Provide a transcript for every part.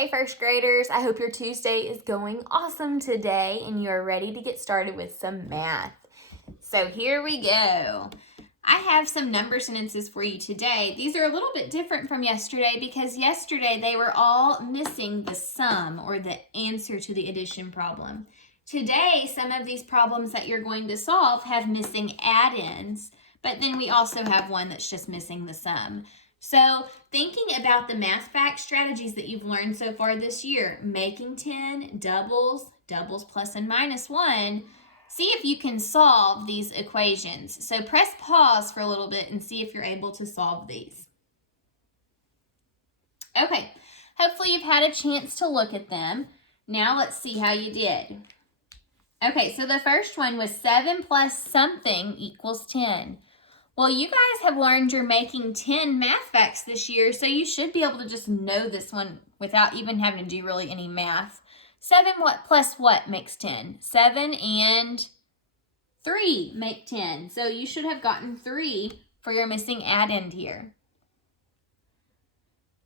Hey first graders, I hope your Tuesday is going awesome today and you are ready to get started with some math. So here we go. I have some number sentences for you today. These are a little bit different from yesterday because yesterday they were all missing the sum or the answer to the addition problem. Today, some of these problems that you're going to solve have missing add-ins, but then we also have one that's just missing the sum. So thinking about the math fact strategies that you've learned so far this year, making 10, doubles plus and minus 1, see if you can solve these equations. So press pause for a little bit and see if you're able to solve these. Okay, hopefully you've had a chance to look at them. Now let's see how you did. Okay, so the first one was 7 plus something equals 10. Well, you guys have learned you're making 10 math facts this year, so you should be able to just know this one without even having to do really any math. 7 plus what makes 10? 7 and 3 make 10. So you should have gotten 3 for your missing add-in here.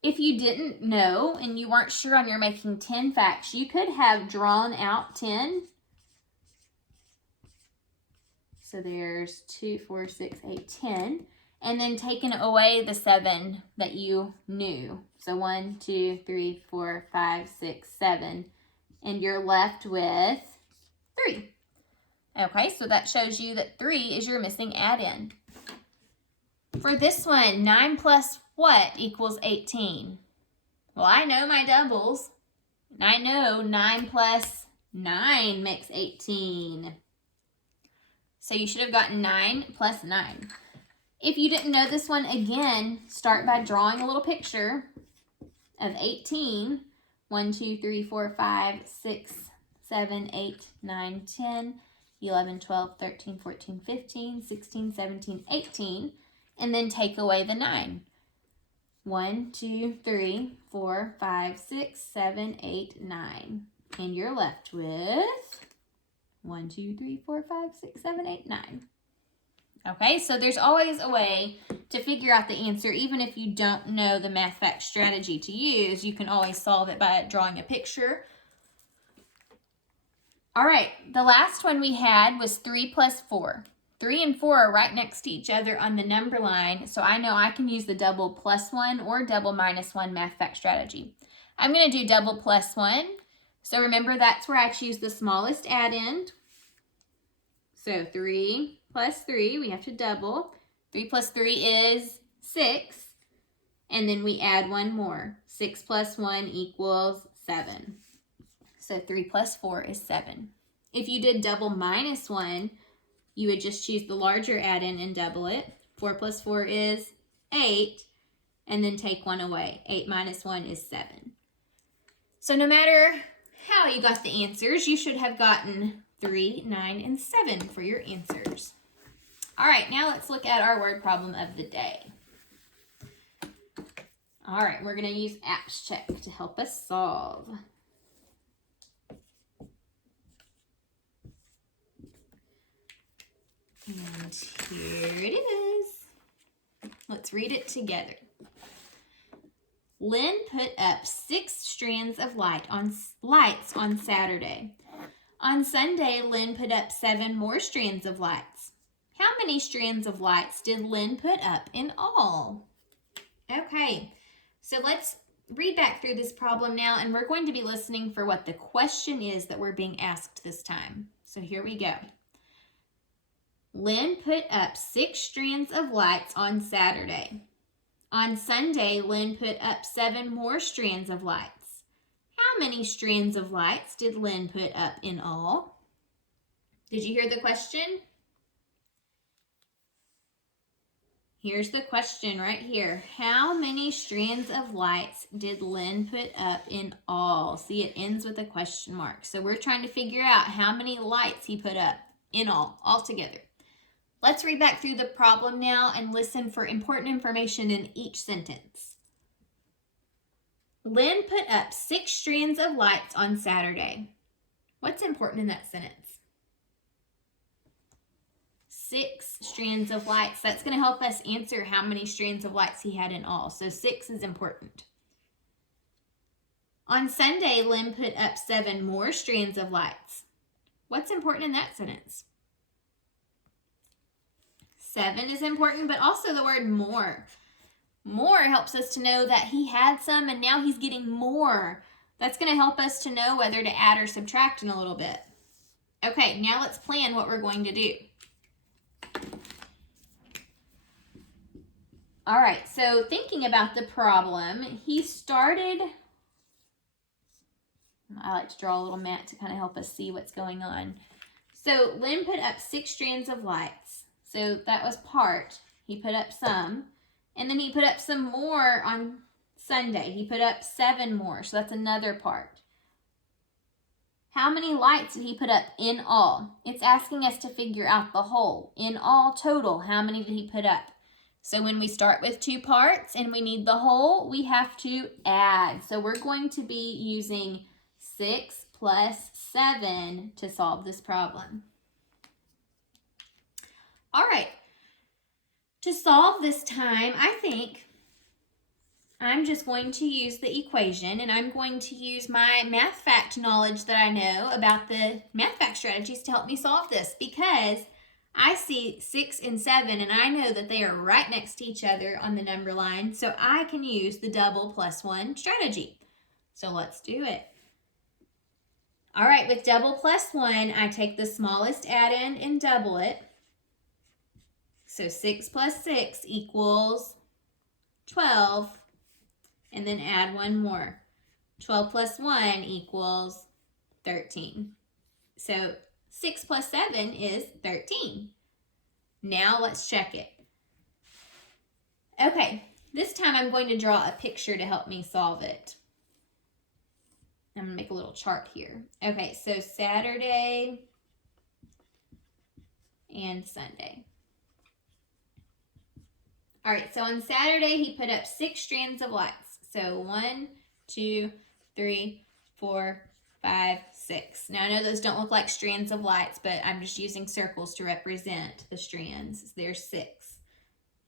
If you didn't know and you weren't sure on your making 10 facts, you could have drawn out 10. So there's 2, 4, 6, 8, 10. And then taken away the 7 that you knew. So 1, 2, 3, 4, 5, 6, 7. And you're left with 3. Okay, so that shows you that 3 is your missing add-in. For this one, 9 plus what equals 18? Well, I know my doubles. And I know 9 plus 9 makes 18. So you should have gotten 9 plus 9. If you didn't know this one, again, start by drawing a little picture of 18. 1, 2, 3, 4, 5, 6, 7, 8, 9, 10, 11, 12, 13, 14, 15, 16, 17, 18. And then take away the 9. 1, 2, 3, 4, 5, 6, 7, 8, 9. And you're left with 1, 2, 3, 4, 5, 6, 7, 8, 9. Okay, so there's always a way to figure out the answer. Even if you don't know the math fact strategy to use, you can always solve it by drawing a picture. All right, the last one we had was 3 plus 4. 3 and 4 are right next to each other on the number line, so I know I can use the double plus 1 or double minus 1 math fact strategy. I'm going to do double plus 1. So remember, that's where I choose the smallest add-in. So 3 plus 3, we have to double. 3 plus 3 is 6. And then we add one more. 6 plus 1 equals 7. So 3 plus 4 is 7. If you did double minus 1, you would just choose the larger add-in and double it. 4 plus 4 is 8. And then take 1 away. 8 minus 1 is 7. So no matter how you got the answers, you should have gotten 3, 9, and 7 for your answers. All right, now let's look at our word problem of the day. All right, we're going to use Apps Check to help us solve. And here it is. Let's read it together. Lynn put up 6 strands of lights on Saturday. On Sunday, Lynn put up 7 more strands of lights. How many strands of lights did Lynn put up in all? Okay, so let's read back through this problem now, and we're going to be listening for what the question is that we're being asked this time. So here we go. Lynn put up 6 strands of lights on Saturday. On Sunday, Lynn put up 7 more strands of lights. How many strands of lights did Lynn put up in all? Did you hear the question? Here's the question right here. How many strands of lights did Lynn put up in all? See, it ends with a question mark. So we're trying to figure out how many lights he put up in all together. Let's read back through the problem now and listen for important information in each sentence. Lynn put up 6 strands of lights on Saturday. What's important in that sentence? 6 strands of lights. That's going to help us answer how many strands of lights he had in all. So 6 is important. On Sunday, Lynn put up 7 more strands of lights. What's important in that sentence? 7 is important, but also the word more. More helps us to know that he had some and now he's getting more. That's going to help us to know whether to add or subtract in a little bit. Okay, now let's plan what we're going to do. All right, so thinking about the problem, he started, I like to draw a little mat to kind of help us see what's going on. So Lynn put up 6 strands of lights. So that was part. He put up some. And then he put up some more on Sunday. He put up 7 more. So that's another part. How many lights did he put up in all? It's asking us to figure out the whole. In all total, how many did he put up? So when we start with 2 parts and we need the whole, we have to add. So we're going to be using 6 plus 7 to solve this problem. All right. To solve this time, I think I'm just going to use the equation, and I'm going to use my math fact knowledge that I know about the math fact strategies to help me solve this, because I see 6 and 7, and I know that they are right next to each other on the number line, so I can use the double plus 1 strategy. So let's do it. All right, with double plus 1, I take the smallest addend and double it. So 6 plus 6 equals 12, and then add 1 more. 12 plus 1 equals 13. So 6 plus 7 is 13. Now let's check it. Okay, this time I'm going to draw a picture to help me solve it. I'm going to make a little chart here. Okay, so Saturday and Sunday. All right, so on Saturday, he put up 6 strands of lights. So 1, 2, 3, 4, 5, 6. Now, I know those don't look like strands of lights, but I'm just using circles to represent the strands. There's 6.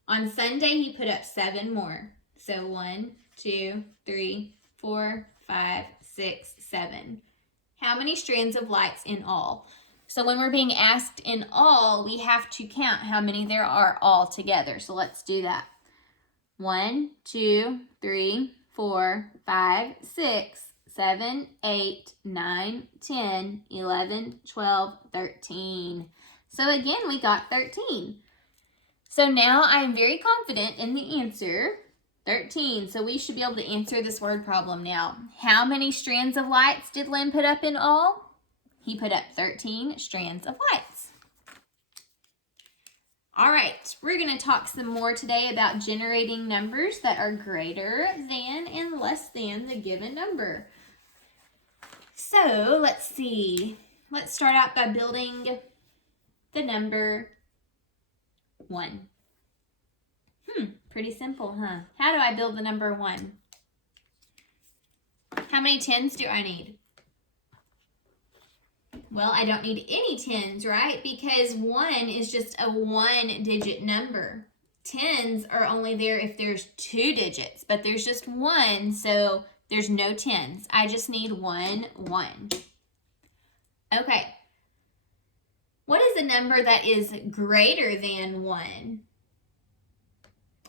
On Sunday, he put up 7 more. So 1, 2, 3, 4, 5, 6, 7. How many strands of lights in all? So when we're being asked in all, we have to count how many there are all together. So let's do that. 1, 2, 3, 4, 5, 6, 7, 8, 9, 10, 11, 12, 13. So again, we got 13. So now I'm very confident in the answer, 13. So we should be able to answer this word problem now. How many strands of lights did Lynn put up in all? He put up 13 strands of lights. All right, we're going to talk some more today about generating numbers that are greater than and less than the given number. So let's see. Let's start out by building the number 1. Pretty simple, huh? How do I build the number 1? How many 10s do I need? Well, I don't need any 10s, right? Because 1 is just a 1-digit number. 10s are only there if there's 2 digits, but there's just 1, so there's no 10s. I just need 1. Okay. What is a number that is greater than 1?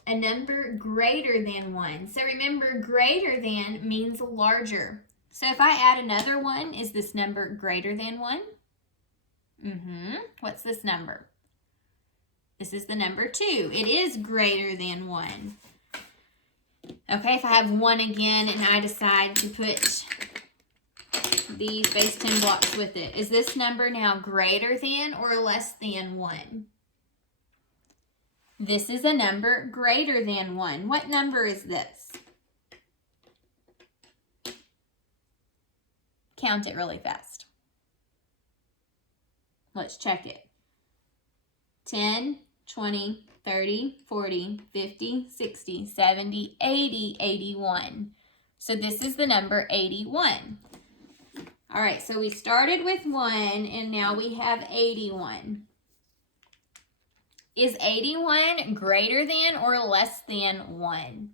A number greater than 1. So remember, greater than means larger. So if I add another 1, is this number greater than 1? What's this number? This is the number 2. It is greater than 1. Okay, if I have 1 again and I decide to put these base 10 blocks with it, is this number now greater than or less than 1? This is a number greater than 1. What number is this? Count it really fast. Let's check it. 10, 20, 30, 40, 50, 60, 70, 80, 81. So this is the number 81. All right, so we started with 1 and now we have 81. Is 81 greater than or less than 1?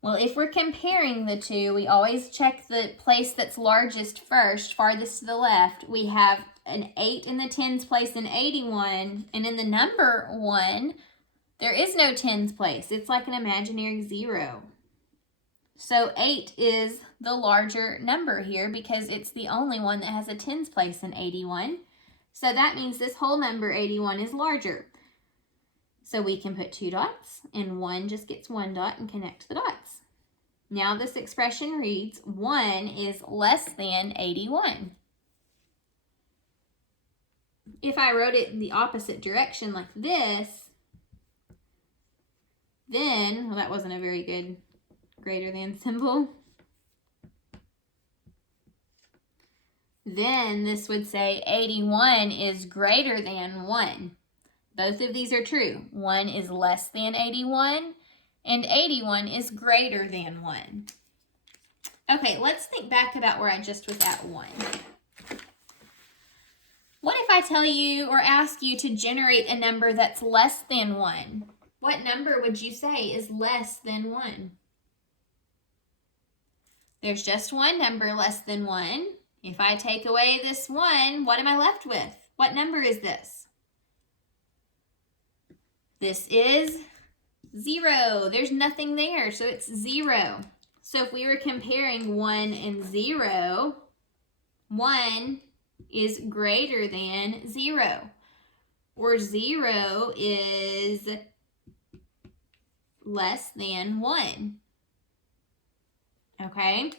Well, if we're comparing the two, we always check the place that's largest first, farthest to the left. We have an 8 in the tens place in 81, and in the number 1, there is no tens place. It's like an imaginary 0. So 8 is the larger number here because it's the only one that has a tens place in 81. So that means this whole number 81 is larger. So we can put 2 dots, and 1 just gets 1 dot and connect the dots. Now this expression reads 1 is less than 81. If I wrote it in the opposite direction like this, then, well, that wasn't a very good greater than symbol. Then this would say 81 is greater than 1. Both of these are true. 1 is less than 81, and 81 is greater than 1. Okay, let's think back about where I just was at 1. What if I tell you or ask you to generate a number that's less than 1? What number would you say is less than 1? There's just one number less than 1. If I take away this 1, what am I left with? What number is this? This is 0. There's nothing there, so it's 0. So if we were comparing 1 and 0, 1 is greater than 0. Or 0 is less than 1. Okay?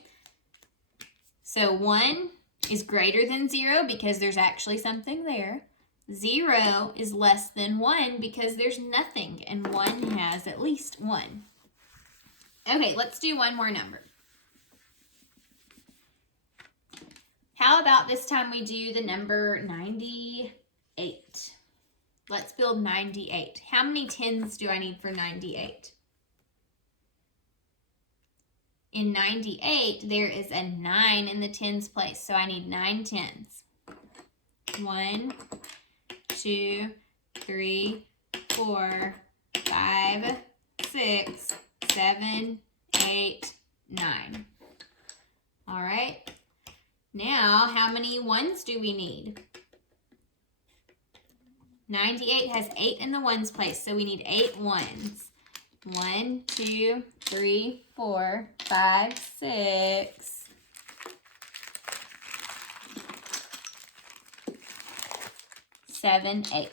So 1 is greater than 0 because there's actually something there. 0 is less than 1 because there's nothing, and 1 has at least 1. Okay, let's do one more number. How about this time we do the number 98? Let's build 98. How many tens do I need for 98? In 98, there is a 9 in the tens place, so I need 9 tens. 1, 2, 3, 4, 5, 6, 7, 8, 9. All right. Now, how many ones do we need? 98 has 8 in the ones place, so we need 8 ones. 1, 2, 3, 4, 5, 6. 7, 8.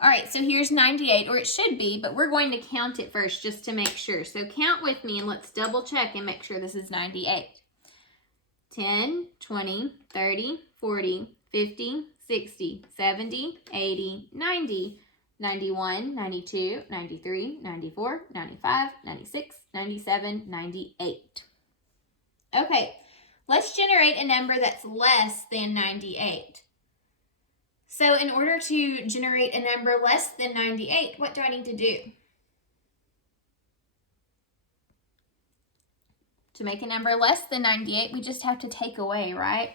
All right, so here's 98, or it should be, but we're going to count it first just to make sure. So count with me and let's double check and make sure this is 98. 10, 20, 30, 40, 50, 60, 70, 80, 90, 91, 92, 93, 94, 95, 96, 97, 98. Okay, let's generate a number that's less than 98. So in order to generate a number less than 98, what do I need to do? To make a number less than 98, we just have to take away, right?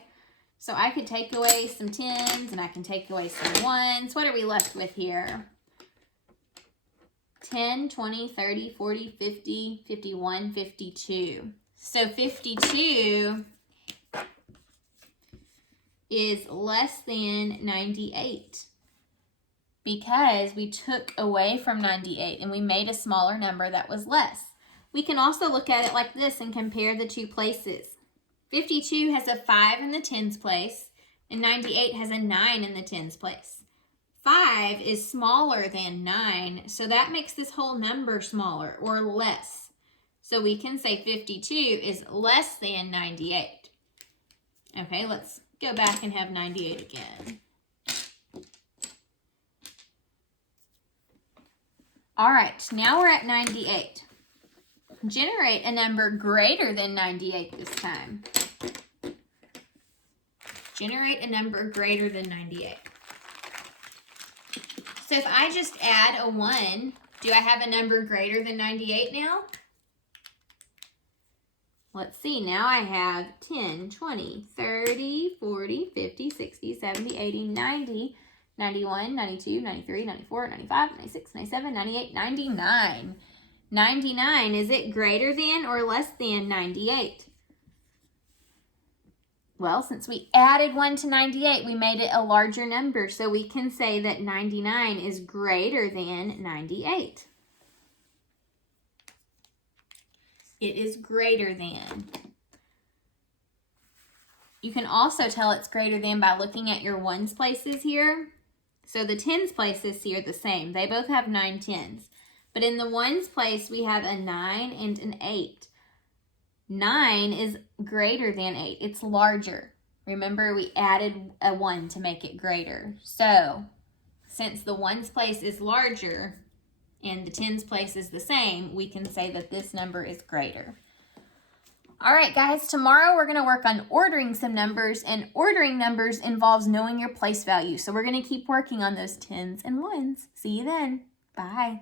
So I could take away some 10s and I can take away some 1s. What are we left with here? 10, 20, 30, 40, 50, 51, 52. So 52 is less than 98 because we took away from 98 and we made a smaller number that was less. We can also look at it like this and compare the two places. 52 has a 5 in the tens place and 98 has a 9 in the tens place. 5 is smaller than 9, so that makes this whole number smaller or less. So we can say 52 is less than 98. Okay, let's go back and have 98 again. All right, now we're at 98. Generate a number greater than 98 this time. Generate a number greater than 98. So if I just add a 1, do I have a number greater than 98 now? Let's see, now I have 10, 20, 30, 40, 50, 60, 70, 80, 90, 91, 92, 93, 94, 95, 96, 97, 98, 99. 99, is it greater than or less than 98? Well, since we added 1 to 98, we made it a larger number, so we can say that 99 is greater than 98. It is greater than. You can also tell it's greater than by looking at your ones places here. So the tens places here are the same. They both have 9 tens. But in the ones place, we have a 9 and an 8. 9 is greater than 8. It's larger. Remember, we added a 1 to make it greater. So since the ones place is larger and the tens place is the same, we can say that this number is greater. All right, guys, tomorrow we're going to work on ordering some numbers, and ordering numbers involves knowing your place value. So we're going to keep working on those tens and ones. See you then. Bye.